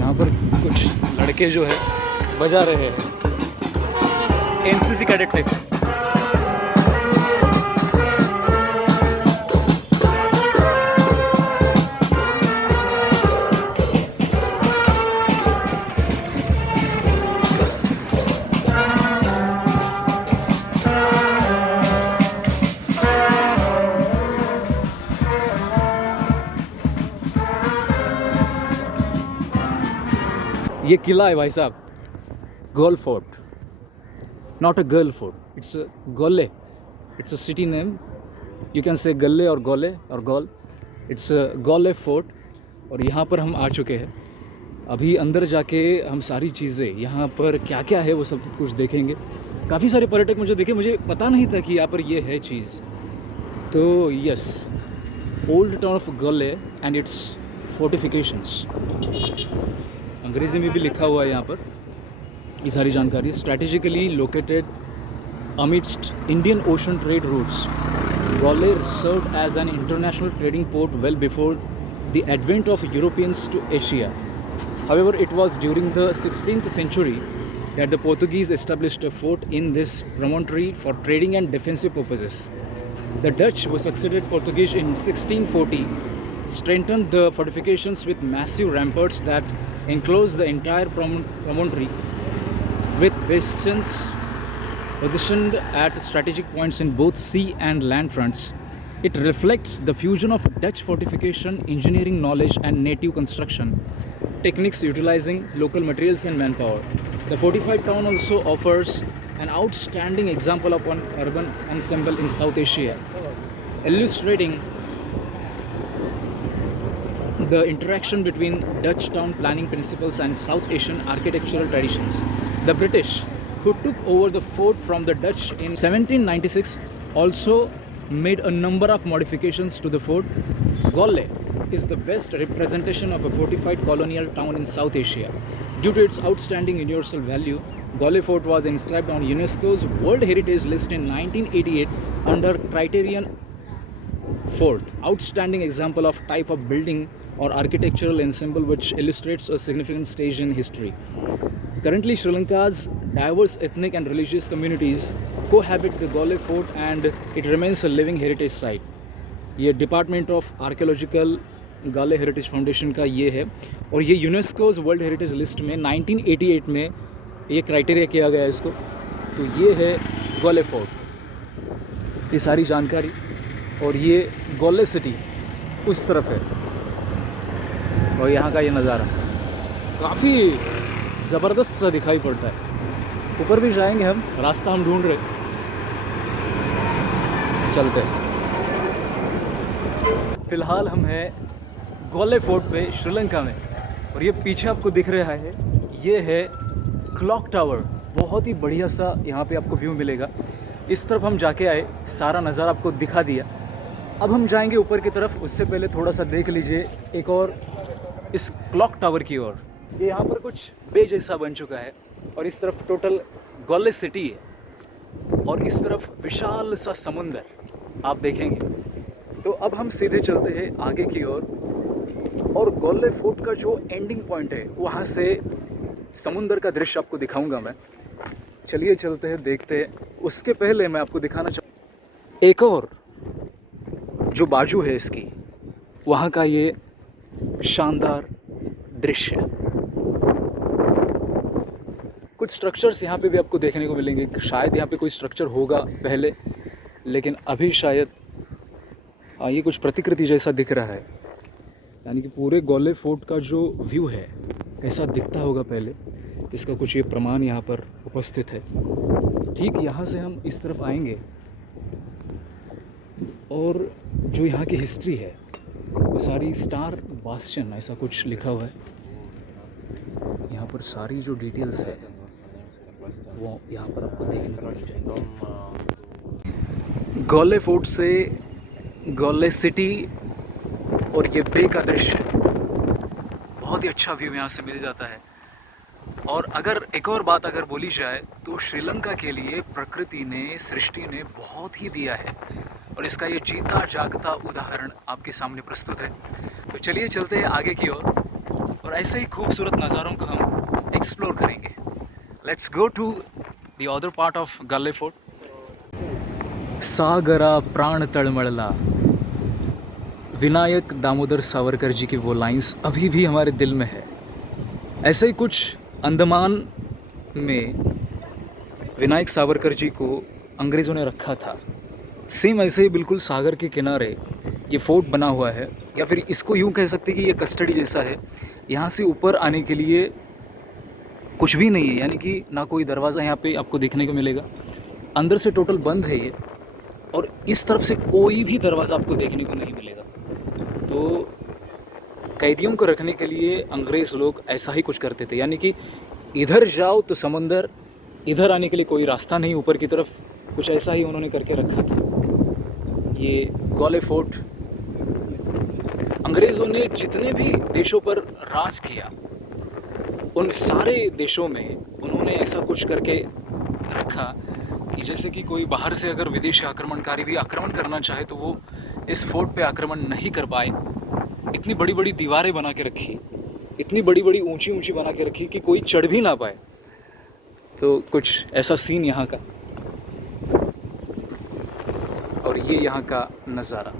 यहाँ पर कुछ लड़के जो है बजा रहे हैं एनसीसी कैडेट टाइप। ये किला है भाई साहब, Galle fort, not a girl fort, it's Galle, it's a city name, you can say Galle और गोले और गोल, इट्स गोले फोर्ट। और यहाँ पर हम आ चुके हैं। अभी अंदर जाके हम सारी चीज़ें यहाँ पर क्या क्या है वो सब कुछ देखेंगे। काफ़ी सारे पर्यटक मुझे देखे, मुझे पता नहीं था कि यहाँ पर ये है चीज़। तो यस, ओल्ड टाउन ऑफ गोले एंड इट्स फोर्टिफिकेशंस, अंग्रेज़ी में भी लिखा हुआ है यहाँ पर ये सारी जानकारी। Strategically located amidst Indian Ocean trade routes, Gwalior served as an international trading port well before the advent of Europeans to Asia. However, it was during the 16th century that the Portuguese established a fort in this promontory for trading and defensive purposes. The Dutch, who succeeded Portuguese in 1640, strengthened the fortifications with massive ramparts that enclosed the entire promontory with bastions positioned at strategic points in both sea and land fronts. It reflects the fusion of Dutch fortification, engineering knowledge and native construction techniques utilizing local materials and manpower. The fortified town also offers an outstanding example of an urban ensemble in South Asia, illustrating the interaction between Dutch town planning principles and South Asian architectural traditions. The British, who took over the fort from the Dutch in 1796, also made a number of modifications to the fort. Golle is the best representation of a fortified colonial town in South Asia. Due to its outstanding universal value, Golle Fort was inscribed on UNESCO's World Heritage List in 1988 under criterion 4th, outstanding example of type of building or architectural ensemble which illustrates a significant stage in history. Currently, Sri Lanka's diverse ethnic and religious communities cohabit the Golle Fort and it remains a living heritage site. ये department of archaeological गाले heritage foundation का ये है और ये UNESCO's world heritage list में 1988 में ये क्राइटेरिया किया गया है इसको। तो ये है गोले फोर्ट, ये सारी जानकारी। और ये गोले सिटी उस तरफ है और यहाँ का ये नज़ारा काफ़ी ज़बरदस्त सा दिखाई पड़ता है। ऊपर भी जाएंगे हम, रास्ता हम ढूंढ रहे, चलते हैं। फ़िलहाल हम हैं गोले फोर्ट पे श्रीलंका में और ये पीछे आपको दिख रहा है ये है क्लॉक टावर। बहुत ही बढ़िया सा यहाँ पे आपको व्यू मिलेगा। इस तरफ हम जाके आए, सारा नज़ारा आपको दिखा दिया। अब हम जाएंगे ऊपर की तरफ, उससे पहले थोड़ा सा देख लीजिए एक और इस क्लॉक टावर की ओर। ये यहाँ पर कुछ बे जैसा बन चुका है और इस तरफ टोटल गोले सिटी है और इस तरफ विशाल सा समुंदर आप देखेंगे। तो अब हम सीधे चलते हैं आगे की ओर और गोले फोर्ट का जो एंडिंग पॉइंट है वहाँ से समुंदर का दृश्य आपको दिखाऊंगा मैं। चलिए चलते हैं, देखते हैं। उसके पहले मैं आपको दिखाना चाहूँ एक और जो बाजू है इसकी, वहाँ का ये शानदार दृश्य। कुछ स्ट्रक्चर्स यहाँ पे भी आपको देखने को मिलेंगे। शायद यहाँ पे कोई स्ट्रक्चर होगा पहले, लेकिन अभी शायद ये कुछ प्रतिकृति जैसा दिख रहा है। यानी कि पूरे गोले फोर्ट का जो व्यू है कैसा दिखता होगा पहले, इसका कुछ ये प्रमाण यहाँ पर उपस्थित है। ठीक यहाँ से हम इस तरफ आएंगे और जो यहाँ की हिस्ट्री है वो सारी स्टार बास्टियन ऐसा कुछ लिखा हुआ है। यहाँ पर सारी जो डिटेल्स है वो यहाँ पर आपको देखने को मिल जाएगी। गोले फोर्ट से गोले सिटी और ये बे का दृश्य बहुत ही अच्छा व्यू यहाँ से मिल जाता है। और अगर एक और बात अगर बोली जाए तो श्रीलंका के लिए प्रकृति ने, सृष्टि ने बहुत ही दिया है और इसका ये जीता जागता उदाहरण आपके सामने प्रस्तुत है। तो चलिए चलते हैं आगे की ओर और ऐसे ही खूबसूरत नज़ारों को हम एक्सप्लोर करेंगे। Let's go to the other part of Galle Fort. सागरा प्राण तळमळला, विनायक दामोदर सावरकर जी की वो लाइंस अभी भी हमारे दिल में है। ऐसे ही कुछ अंडमान में विनायक सावरकर जी को अंग्रेज़ों ने रखा था। सेम ऐसे ही बिल्कुल सागर के किनारे ये फोर्ट बना हुआ है, या फिर इसको यूँ कह सकते हैं कि ये कस्टडी जैसा है। यहाँ से ऊपर आने के लिए कुछ भी नहीं है, यानी कि ना कोई दरवाज़ा यहाँ पे आपको देखने को मिलेगा। अंदर से टोटल बंद है ये, और इस तरफ से कोई भी दरवाज़ा आपको देखने को नहीं मिलेगा। तो कैदियों को रखने के लिए अंग्रेज़ लोग ऐसा ही कुछ करते थे, यानी कि इधर जाओ तो समंदर, इधर आने के लिए कोई रास्ता नहीं ऊपर की तरफ, कुछ ऐसा ही उन्होंने करके रखा था। ये गौले फोर्ट, अंग्रेज़ों ने जितने भी देशों पर राज किया उन सारे देशों में उन्होंने ऐसा कुछ करके रखा कि जैसे कि कोई बाहर से अगर विदेशी आक्रमणकारी भी आक्रमण करना चाहे तो वो इस फोर्ट पे आक्रमण नहीं कर पाए। इतनी बड़ी बड़ी दीवारें बना के रखी, इतनी बड़ी बड़ी ऊंची ऊंची बना के रखी कि कोई चढ़ भी ना पाए। तो कुछ ऐसा सीन यहाँ का, और ये यहाँ का नज़ारा।